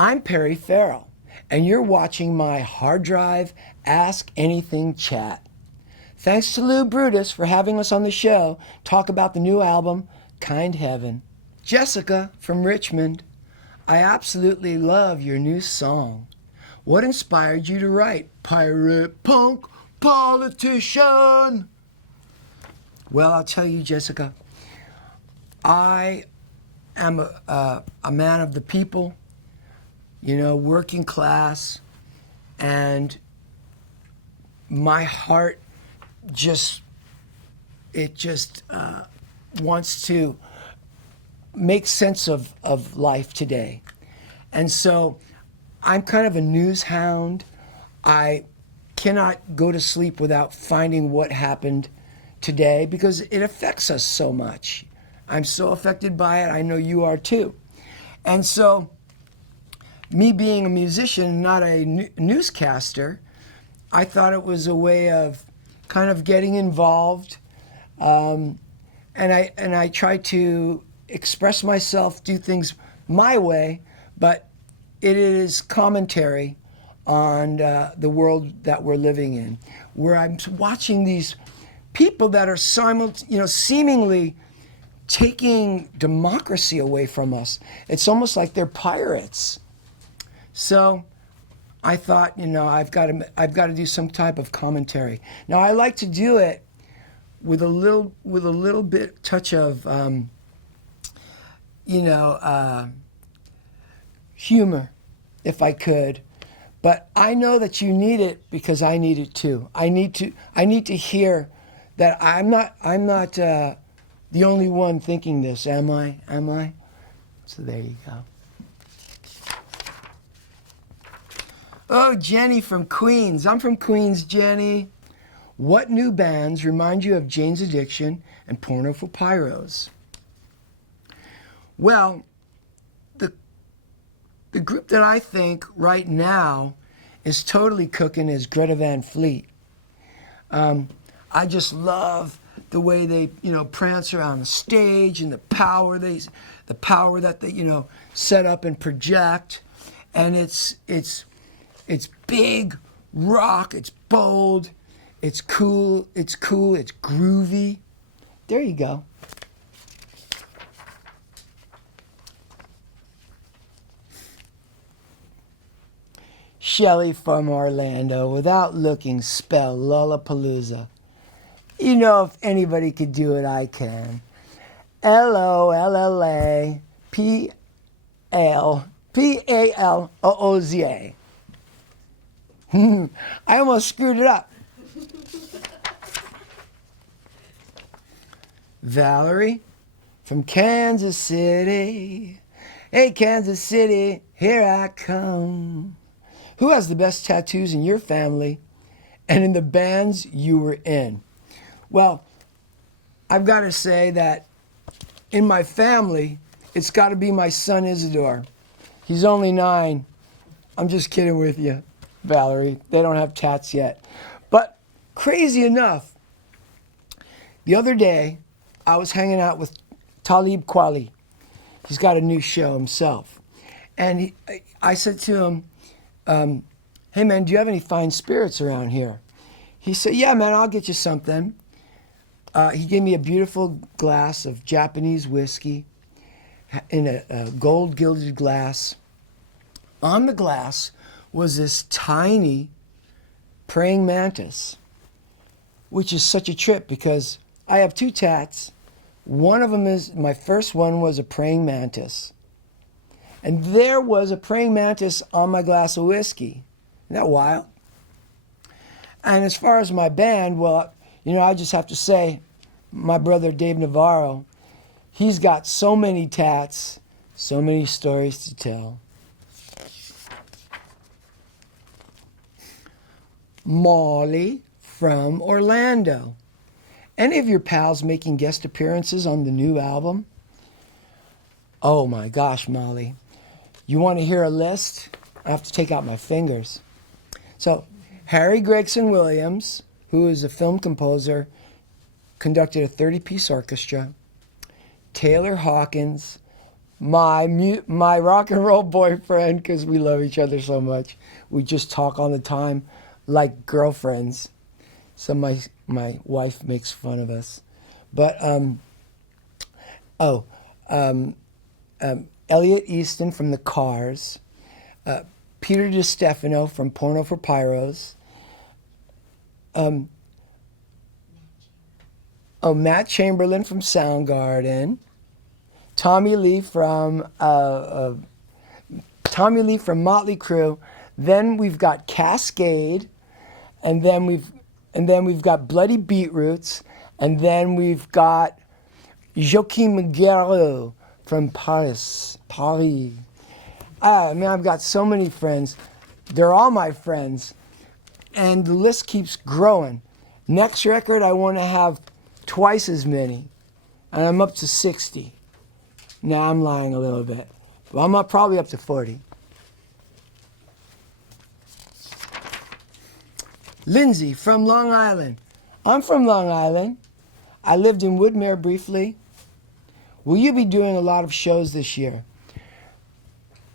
I'm Perry Farrell, and you're watching my hard drive Ask Anything Chat. Thanks to Lou Brutus for having us on the show talk about the new album, Kind Heaven. Jessica from Richmond, I absolutely love your new song. What inspired you to write Pirate Punk Politician? Well, I'll tell you, Jessica, I am a man of the people, working class, and my heart just wants to make sense of life today. And so I'm kind of a news hound. I cannot go to sleep without finding what happened today because it affects us so much. I'm so affected by it. I know you are too. And so me being a musician, not a newscaster, I thought it was a way of kind of getting involved. And I try to express myself, do things my way, but it is commentary on the world that we're living in, where I'm watching these people that are seemingly taking democracy away from us. It's almost like they're pirates. So I thought, I've got to do some type of commentary. Now I like to do it with a little bit touch of humor, if I could. But I know that you need it because I need it too. I need to hear that I'm not the only one thinking this, am I? So there you go. Oh, Jenny from Queens. I'm from Queens, Jenny. What new bands remind you of Jane's Addiction and Porno for Pyros? Well, the group that I think right now is totally cooking is Greta Van Fleet. I just love the way they, prance around the stage and the power that they, set up and project. And it's big rock, it's bold, it's cool, it's groovy. There you go. Shelly from Orlando, without looking, spell Lollapalooza. If anybody could do it, I can. Lollapalooza. I almost screwed it up. Valerie from Kansas City. Hey, Kansas City, here I come. Who has the best tattoos in your family and in the bands you were in? Well, I've got to say that in my family, it's got to be my son Isidore. He's only 9. I'm just kidding with you, Valerie. They don't have tats yet. But crazy enough, the other day, I was hanging out with Talib Kweli. He's got a new show himself. And I said to him, hey man, do you have any fine spirits around here? He said, yeah man, I'll get you something. He gave me a beautiful glass of Japanese whiskey in a gold gilded glass. On the glass was this tiny praying mantis, which is such a trip because I have 2 tats. One of them my first one was a praying mantis. And there was a praying mantis on my glass of whiskey. Isn't that wild? And as far as my band, well, I just have to say, my brother Dave Navarro, he's got so many tats, so many stories to tell. Molly from Orlando. Any of your pals making guest appearances on the new album? Oh my gosh, Molly. You want to hear a list? I have to take out my fingers. So, Harry Gregson Williams, who is a film composer, conducted a 30-piece orchestra. Taylor Hawkins, my rock and roll boyfriend, because we love each other so much. We just talk all the time like girlfriends. So my wife makes fun of us. But Elliot Easton from the Cars, Peter DiStefano from Porno for Pyros, Matt Chamberlain from Soundgarden, Tommy Lee from Motley Crue. Then we've got Cascade, and then we've got Bloody Beetroots, and then we've got Joachim Garraud from Paris. I've got so many friends. They're all my friends, and the list keeps growing. Next record, I want to have twice as many, and I'm up to 60. Now I'm lying a little bit, but I'm probably up to 40. Lindsay from Long Island. I'm from Long Island. I lived in Woodmere briefly. Will you be doing a lot of shows this year?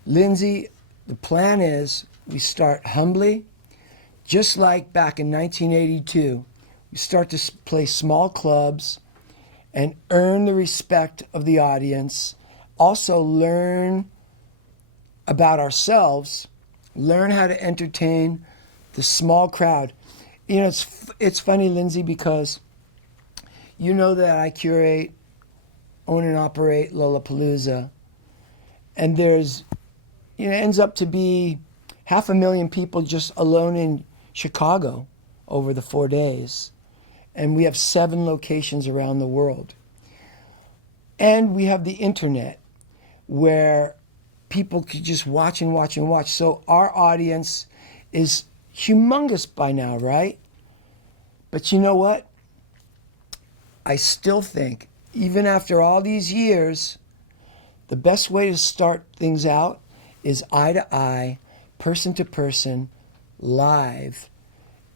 Lindsay, the plan is we start humbly, just like back in 1982. We start to play small clubs and earn the respect of the audience. Also learn about ourselves, learn how to entertain the small crowd. You know, it's funny, Lindsay, because you know that I curate, own and operate Lollapalooza, and there's, ends up to be 500,000 people just alone in Chicago over the 4 days. And we have 7 locations around the world. And we have the internet where people could just watch and watch and watch. So our audience is humongous by now, right? But you know what? I still think, even after all these years, the best way to start things out is eye to eye, person to person, live,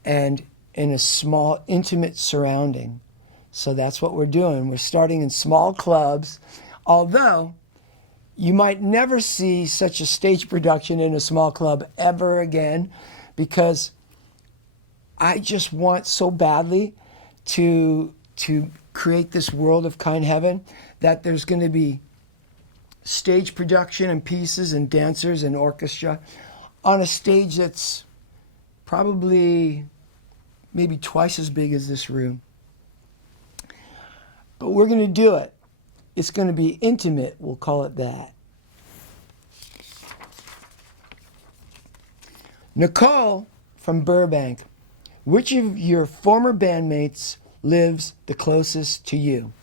and in a small, intimate surrounding. So that's what we're doing. We're starting in small clubs, although you might never see such a stage production in a small club ever again, because I just want so badly to create this world of kind heaven that there's going to be stage production and pieces and dancers and orchestra on a stage that's probably maybe twice as big as this room. But we're going to do it. It's going to be intimate, we'll call it that. Nicole from Burbank. Which of your former bandmates lives the closest to you?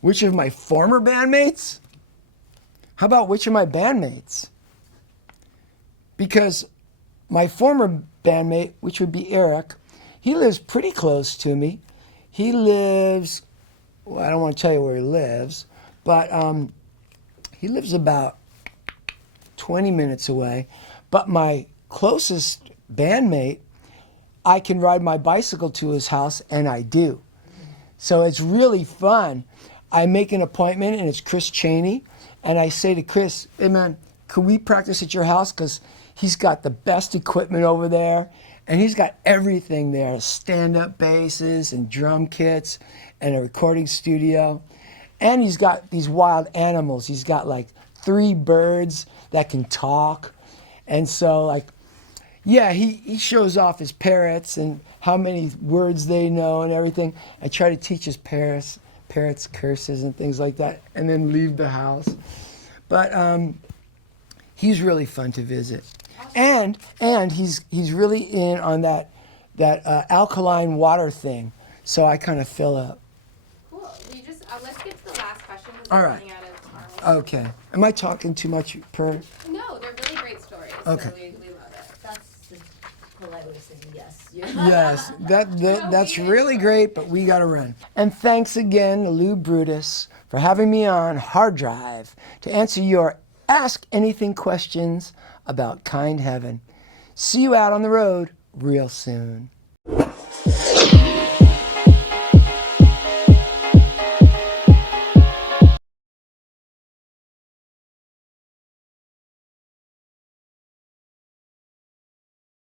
Which of my former bandmates? How about which of my bandmates? Because my former bandmate, which would be Eric, he lives pretty close to me. He lives, well, I don't want to tell you where he lives, but he lives about 20 minutes away. But my closest bandmate, I can ride my bicycle to his house, and I do. So it's really fun. I make an appointment, and it's Chris Cheney, and I say to Chris, hey man, could we practice at your house? Because he's got the best equipment over there, and he's got everything there, stand-up basses and drum kits and a recording studio. And he's got these wild animals. He's got like 3 birds that can talk. And so like, yeah, he shows off his parrots and how many words they know and everything. I try to teach his parrots curses and things like that, and then leave the house. But he's really fun to visit. And he's really in on that alkaline water thing. So I kind of fill up. Cool. We just let's get to the last question. All right. Okay. Am I talking too much per? No, they're really great stories. Okay. So we love it. That's the polite way of saying yes. Yes, that's really great, but we got to run. And thanks again to Lou Brutus for having me on Hard Drive to answer your Ask Anything questions about kind heaven. See you out on the road real soon.